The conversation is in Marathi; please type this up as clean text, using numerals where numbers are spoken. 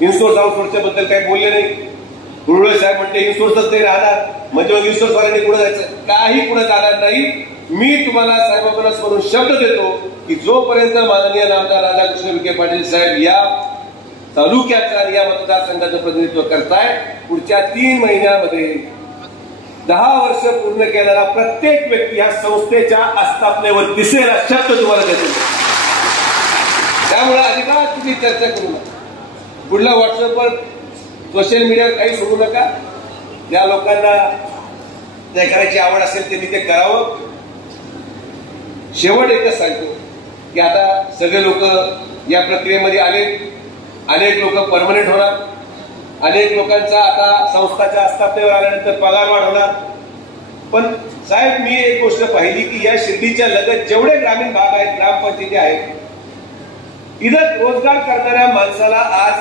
इन्सोर्स आउटसोर्सच्या बद्दल काही बोलले नाही. गुरुळे साहेब म्हणते इन्सोर्सच नाही राहणार, म्हणजे मग इन्सोर्सवाल्यांनी पुढे जायचं, काही पुढे जाणार नाही. मी तुम्हाला साहेबांना करून शब्द देतो की जोपर्यंत माननीय नामदार राधाकृष्ण विखे पाटील साहेब या तालुक्याचा आणि या मतदारसंघाचं प्रतिनिधित्व करताय, पुढच्या 3 महिन्यामध्ये 10 वर्ष पूर्ण केलेला प्रत्येक व्यक्ती ह्या संस्थेच्या आस्थापनेवर दिसेल, शब्द तुम्हाला देतो. त्यामुळे अजिबात तुम्ही चर्चा करू नका. पुढल्या व्हॉट्सअपवर सोशल मीडियावर काही सोडू नका. ज्या लोकांना ते करायची आवड असेल त्यांनी ते करावं. शेवट एकच सांगतो की आता सगळे लोक या प्रक्रियेमध्ये आले, अनेक लोक परमनंट होणार, अनेक लोकांचा आता संस्थाच्या आस्थापनेवर आल्यानंतर पगार वाढ होणार. पण साहेब मी एक गोष्ट पाहिली की या शिर्डीच्या लगत जेवढे ग्रामीण भाग आहेत, ग्रामपंचायती आहेत, इथं रोजगार करणाऱ्या माणसाला आज